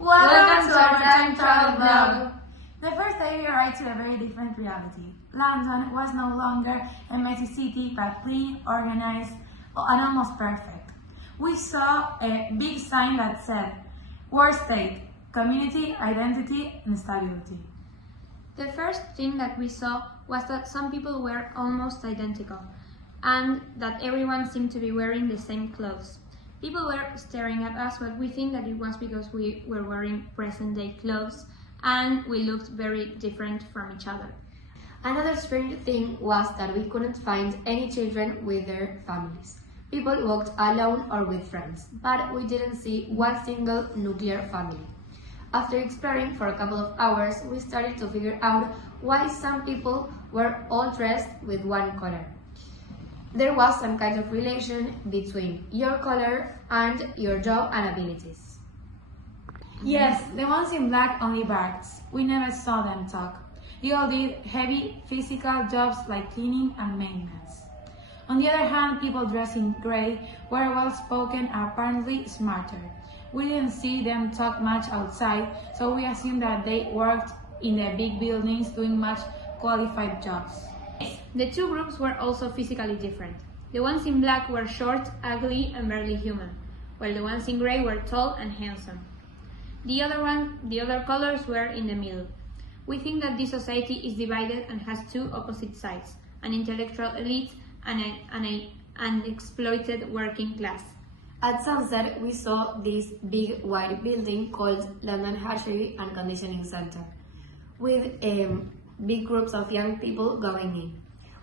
Welcome to our time travel vlog. The first day we arrived to a very different reality. London was no longer a messy city, but clean, organized, and almost perfect. We saw a big sign that said, World State, Community, Identity, and Stability. The first thing that we saw was that some people were almost identical, and that everyone seemed to be wearing the same clothes. People were staring at us, but we think that it was because we were wearing present-day clothes and we looked very different from each other. Another strange thing was that we couldn't find any children with their families. People walked alone or with friends, but we didn't see one single nuclear family. After exploring for a couple of hours, we started to figure out why some people were all dressed with one color. There was some kind of relation between your color and your job and abilities. Yes, the ones in black only barked. We never saw them talk. They all did heavy physical jobs like cleaning and maintenance. On the other hand, people dressed in grey were well-spoken and apparently smarter. We didn't see them talk much outside, so we assumed that they worked in the big buildings doing much qualified jobs. The two groups were also physically different. The ones in black were short, ugly, and barely human, while the ones in grey were tall and handsome. The other colors were in the middle. We think that this society is divided and has two opposite sides, an intellectual elite and an exploited working class. At sunset, we saw this big white building called London Hatchery and Conditioning Center, with big groups of young people going in.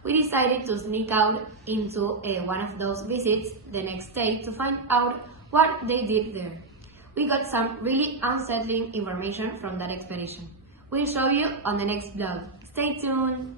We decided to sneak out into one of those visits the next day to find out what they did there. We got some really unsettling information from that expedition. We'll show you on the next vlog. Stay tuned!